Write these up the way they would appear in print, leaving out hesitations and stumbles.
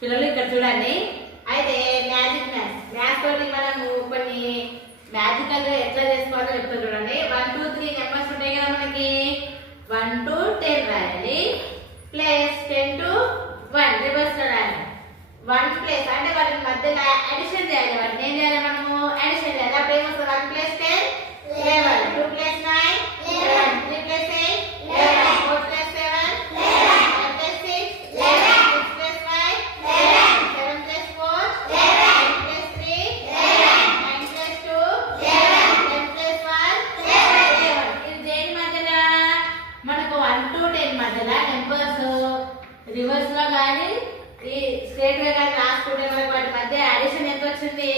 పిల్లలు ఇక్కడ చూడండి. అయితే మ్యాథ్స్ తోటి మనము కొన్ని మ్యాజికల్ గా ఎట్లా చేసుకోవాలో చెప్తారు చూడండి. 1 2 3 నెంబర్స్ ఉంటాయి కదా మనకి. 1 to 10 రాయాలి ప్లస్ 10 to 1 రివర్స్ లో రాయాలి. 1 ప్లస్ అంటే వాటి మధ్యలో అడిషన్ చేయాలి. వాటిని ఏం చేయాలి మనము? అడిషన్ చేయాలి. అప్పుడు ఏమొస్తుంది? 1 plus 10 11, 2 plus 9 11, 3 plus 8 11, 4 plus 7 11, 5 plus 6 11, 6 plus 5 11, 7 plus 4 11, 8 plus 3 11, 9 plus 2 11, 10 plus 1 11. ఇది దేని మధ్యలో? మనకు 1 to 10 మధ్యలో నెంబర్స్ రివర్స్ లో కానీ ఈ స్ట్రేట్ గా కానీ రాసుకుంటే మనకు వాటి మధ్య అడిషన్ ఎంత వచ్చింది?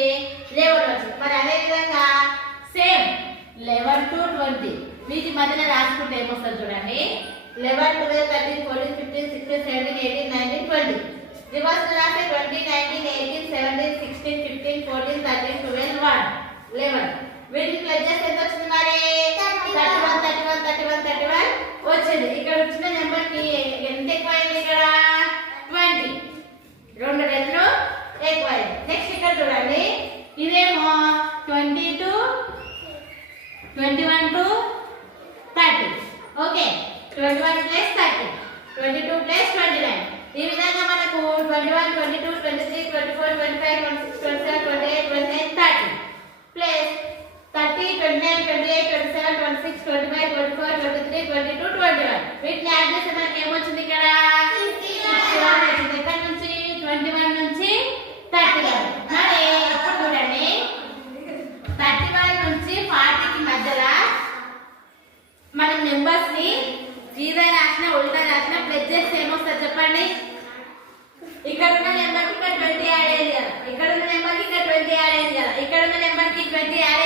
11 వచ్చింది. మరి అదే విధంగా సేమ్ 11 to 20 వీటి మధ్యలో రాసుకుంటే ఏమొస్తుంది చూడండి. 11 12 13 14 15 16 17 18 19 20 రివర్స్ లో రాస్తే 20 19 18 17 16 15 14 13 12 1 11 వీటిని ప్లస్ చేస్తే ఎంత వచ్చింది మరి? 31 31 31 31 వచ్చింది. ఇక్కడ వచ్చిన నెంబర్ కి ఎంత ఎక్కువైంది? ఇక్కడ 20 రెండు రెట్లు ఎక్కువైంది. నెక్స్ట్ ఇక్కడ చూడండి. ఇదేమో 20 to 21 to 30. Okay, 21 plus 30, 22 plus 29. ఈ విధంగా మనకు 21 22 23 24 25 26 27 28 29 30 ప్లస్ 30 29 28 27 26 25 24 23 22 21 వీటిని యాడ్ చేస్తే మనకి ఏమొచ్చింది? ఇక్కడ 61 వచ్చింది. ఇక్కడ నుంచి 21 నుంచి 31. మరి ఇప్పుడు చూడండి, 31 నుంచి 40 కి మధ్యలో మనం నెంబర్స్ ని సీదా రాసిన ఉల్టా రాసిన ప్లస్ చేస్తే ఏమొస్తుంది చెప్పండి? ఇక్కడ ఉన్న నెంబర్ కి ఇక్కడ 20 యాడ్ అయ్యింది కదా, ఇక్కడ ఉన్న నెంబర్ కి ఇక్కడ 20 యాడ్ అయ్యింది కదా, ఇక్కడ ఉన్న నెంబర్ కి 20 యాడ్